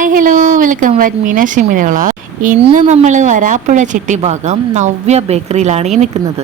Hi hello welcome back Meenakshi മീനകള. ഇന്ന് നമ്മൾ വരാപ്പുഴ ചിട്ടിഭാഗം നവ്യ ബേക്കറിയിലാണ് ഈ നിൽക്കുന്നത്.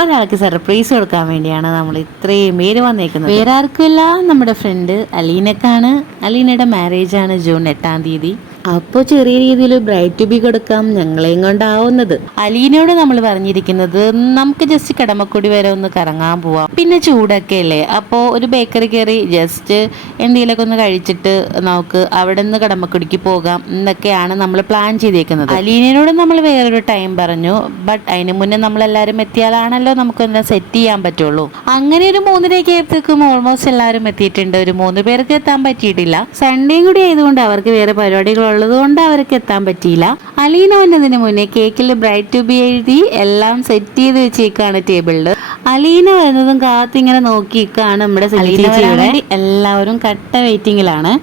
ഒരാൾക്ക് സർപ്രൈസ് കൊടുക്കാൻ വേണ്ടിയാണ് നമ്മൾ ഇത്രയും പേര് വന്നേക്കുന്നത്. വേറെ ആർക്കുമില്ല, നമ്മുടെ ഫ്രണ്ട് അലീനക്കാണ്. അലീനയുടെ മാരേജാണ് ജൂൺ 8-ാം തീയതി. അപ്പോൾ ചെറിയ രീതിയിൽ ബ്രൈറ്റ് ടു ബി കൊടുക്കാം, ഞങ്ങളെയും കൊണ്ടാവുന്നത്. അലീനയോട് നമ്മൾ പറഞ്ഞിരിക്കുന്നത് നമുക്ക് ജസ്റ്റ് കടമക്കുടി വരെ ഒന്ന് കറങ്ങാൻ പോവാം, പിന്നെ ചൂടൊക്കെ അല്ലേ, അപ്പോൾ ഒരു ബേക്കറി കയറി ജസ്റ്റ് എന്തെങ്കിലുമൊക്കെ ഒന്ന് കഴിച്ചിട്ട് നമുക്ക് അവിടെ നിന്ന് കടമക്കുടിക്ക് പോകാം എന്നൊക്കെയാണ് നമ്മൾ പ്ലാൻ ചെയ്തേക്കുന്നത്. അലീനയോട് നമ്മൾ വേറൊരു ടൈം പറഞ്ഞു, ബട്ട് അതിന് മുന്നേ നമ്മളെല്ലാവരും എത്തിയാലാണല്ലോ നമുക്കൊന്ന് സെറ്റ് ചെയ്യാൻ പറ്റുള്ളൂ. അങ്ങനെ ഒരു 3:30 ആയപ്പോഴത്തേക്കും ഓൾമോസ്റ്റ് എല്ലാവരും എത്തിയിട്ടുണ്ട്. ഒരു 3 പേർക്ക് എത്താൻ പറ്റിയിട്ടില്ല, സൺഡേയും കൂടി ആയതുകൊണ്ട് അവർക്ക് വേറെ പരിപാടികൾ ഉള്ളത് കൊണ്ട് അവർക്ക് എത്താൻ പറ്റിയില്ല. അലീന വന്നതിന് മുന്നേ കേക്കിൽ ബ്രൈറ്റ് ടു ബി എഴുതി എല്ലാം സെറ്റ് ചെയ്ത് വെച്ചേക്കാണ് ടേബിളിൽ. അലീന വരുന്നതും കാത്തിങ്ങനെ നോക്കിയിരിക്കാണ് നമ്മുടെ ചേച്ചിയുടെ. എല്ലാവരും കട്ട വെയിറ്റിങ്ങിലാണ്.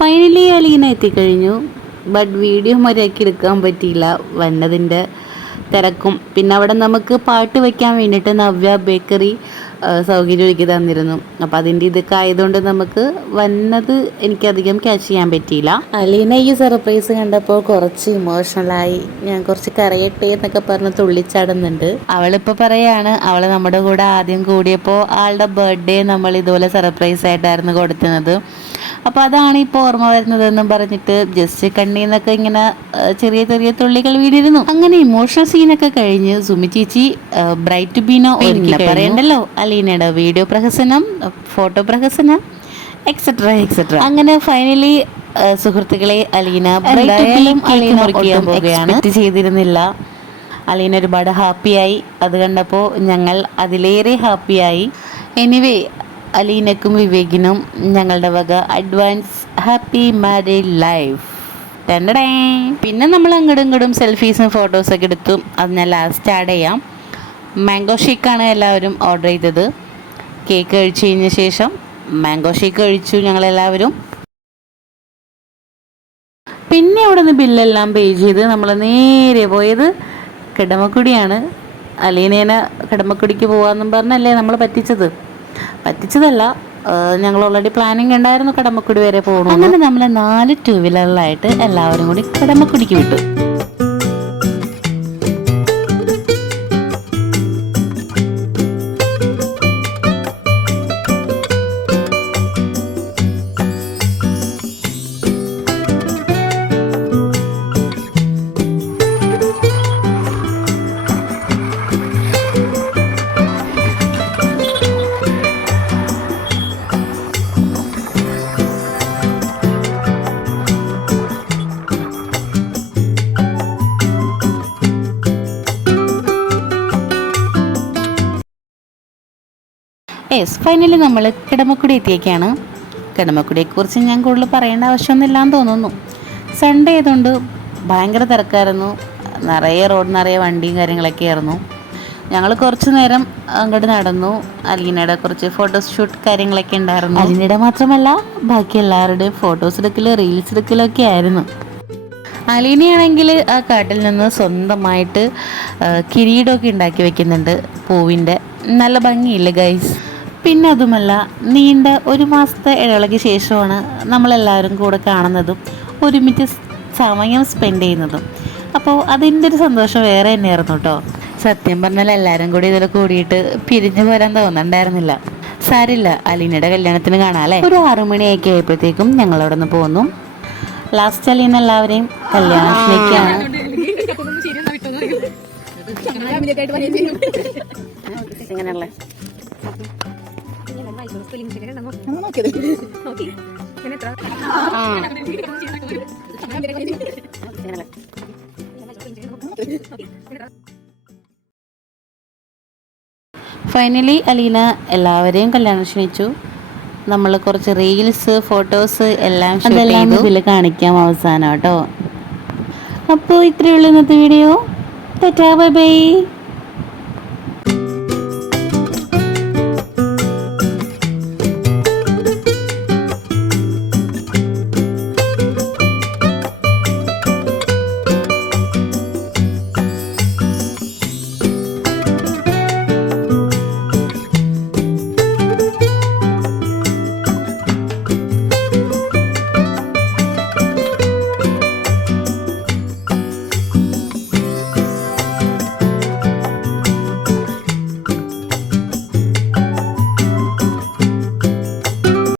ഫൈനലി അലീന എത്തിക്കഴിഞ്ഞു. ബട്ട് വീഡിയോ മര്യാദയ്ക്ക് എടുക്കാൻ പറ്റിയില്ല, വന്നതിൻ്റെ തിരക്കും. പിന്നെ അവിടെ നമുക്ക് പാട്ട് വയ്ക്കാൻ വേണ്ടിയിട്ട് നവ്യ ബേക്കറി സൗകര്യം ഒരുക്കി തന്നിരുന്നു. അപ്പോൾ അതിൻ്റെ ഇതൊക്കെ ആയതുകൊണ്ട് നമുക്ക് വന്നത് എനിക്കധികം ക്യാച്ച് ചെയ്യാൻ പറ്റിയില്ല. അലീന ഈ സർപ്രൈസ് കണ്ടപ്പോൾ കുറച്ച് ഇമോഷണലായി. ഞാൻ കുറച്ച് കരയട്ടെ എന്നൊക്കെ പറഞ്ഞ് തുള്ളിച്ചാടുന്നുണ്ട്. അവളിപ്പോൾ പറയാണ്, അവൾ നമ്മുടെ കൂടെ ആദ്യം കൂടിയപ്പോൾ ആളുടെ ബർത്ത്ഡേ നമ്മൾ ഇതുപോലെ സർപ്രൈസ് ആയിട്ടായിരുന്നു കൊടുക്കുന്നത്. അപ്പോൾ അതാണ് ഇപ്പോൾ ഓർമ്മ വരുന്നതെന്നും പറഞ്ഞിട്ട് ജസ്റ്റ് കണ്ണീന്നൊക്കെ ഇങ്ങനെ ചെറിയ ചെറിയ തുള്ളികൾ വീണിരുന്നു. അങ്ങനെ ഇമോഷണൽ സീനൊക്കെ കഴിഞ്ഞ് സുമി ചേച്ചി ബ്രൈറ്റ് ബീനോ പറയണ്ടല്ലോ, അലീനയുടെ വീഡിയോ പ്രഹസനം, ഫോട്ടോ പ്രഹസനം, എക്സെട്ര എക്സെട്ര. അങ്ങനെ ഫൈനലി സുഹൃത്തുക്കളെ അലീന എക്സ്പെക്ട് ചെയ്തിരുന്നില്ല. അലീന ഒരുപാട് ഹാപ്പിയായി. അത് കണ്ടപ്പോൾ ഞങ്ങൾ അതിലേറെ ഹാപ്പിയായി. എനിവേ അലീനക്കും വിവേകിനും ഞങ്ങളുടെ വക അഡ്വാൻസ് ഹാപ്പി മാരീഡ് ലൈഫ്. പിന്നെ നമ്മൾ അങ്ങോട്ടും ഇങ്ങോട്ടും സെൽഫീസും ഫോട്ടോസൊക്കെ എടുത്തു. അത് ഞാൻ ലാസ്റ്റ് ആഡ് ചെയ്യാം. മാംഗോ ഷേക്കാണ് എല്ലാവരും ഓർഡർ ചെയ്തത്. കേക്ക് കഴിച്ചു കഴിഞ്ഞ ശേഷം മാംഗോ ഷേക്ക് കഴിച്ചു ഞങ്ങളെല്ലാവരും. പിന്നെ അവിടെ നിന്ന് ബില്ലെല്ലാം പേ ചെയ്ത് നമ്മൾ നേരെ പോയത് കടമക്കുടിയാണ്. അലീനേനെ കടമക്കുടിക്ക് പോകാമെന്നും പറഞ്ഞല്ലേ നമ്മൾ പറ്റിച്ചതല്ല, ഞങ്ങൾ ഓൾറെഡി പ്ലാനിങ് ഉണ്ടായിരുന്നു കടമക്കുടി വരെ പോകണം. അങ്ങനെ നമ്മൾ 4 ടൂ വീലറിലായിട്ട് എല്ലാവരും കൂടി കടമക്കുടിക്ക് വിട്ടു. ഫൈനലി നമ്മൾ കിടമക്കുടി എത്തിയേക്കാണ്. കിടമക്കുടിയെക്കുറിച്ച് ഞാൻ കൂടുതൽ പറയേണ്ട ആവശ്യമൊന്നുമില്ലാന്ന് തോന്നുന്നു. സൺഡേ ആയതുകൊണ്ട് ഭയങ്കര തിരക്കായിരുന്നു. നിറയെ വണ്ടിയും കാര്യങ്ങളൊക്കെ ആയിരുന്നു. ഞങ്ങൾ കുറച്ച് നേരം അങ്ങോട്ട് നടന്നു. അലീനയുടെ കുറച്ച് ഫോട്ടോഷൂട്ട് കാര്യങ്ങളൊക്കെ ഉണ്ടായിരുന്നു. അലീനയുടെ മാത്രമല്ല ബാക്കി എല്ലാവരുടെയും ഫോട്ടോസ് എടുക്കൽ, റീൽസ് എടുക്കലൊക്കെ ആയിരുന്നു. അലീനയാണെങ്കിൽ ആ കാട്ടിൽ നിന്ന് സ്വന്തമായിട്ട് കിരീടമൊക്കെ ഉണ്ടാക്കി വെക്കുന്നുണ്ട് പൂവിൻ്റെ. നല്ല ഭംഗിയില്ല ഗൈസ്. പിന്നെ അതുമല്ല, നീണ്ട 1 മാസത്തെ ഇടവേളയ്ക്ക് ശേഷമാണ് നമ്മളെല്ലാവരും കൂടെ കാണുന്നതും ഒരുമിച്ച് സമയം സ്പെൻഡ് ചെയ്യുന്നതും. അപ്പോൾ അതിൻ്റെ ഒരു സന്തോഷം വേറെ തന്നെയായിരുന്നു കേട്ടോ. സത്യം പറഞ്ഞാൽ എല്ലാവരും കൂടി ഇതിൽ കൂടിയിട്ട് പിരിഞ്ഞു പോരാൻ തോന്നുന്നുണ്ടായിരുന്നില്ല. സാരില്ല, അലീനയുടെ കല്യാണത്തിന് കാണാമല്ലേ. ഒരു 6 മണിയൊക്കെ ആയപ്പോഴത്തേക്കും ഞങ്ങളവിടെ നിന്ന് പോന്നു. ലാസ്റ്റ് അലീന എല്ലാവരെയും കല്യാണത്തിലേക്കാണ്. ഇങ്ങനെയുള്ള ഫൈനലി അലീന എല്ലാവരെയും കല്യാണം ക്ഷണിച്ചു. നമ്മൾ കുറച്ച് റീൽസ്, ഫോട്ടോസ് എല്ലാം ഇതിൽ കാണിക്കാം അവസാനം കേട്ടോ. അപ്പോൾ ഇത്രയേ ഉള്ളൂ ഇന്നത്തെ വീഡിയോ. Tata bye bye.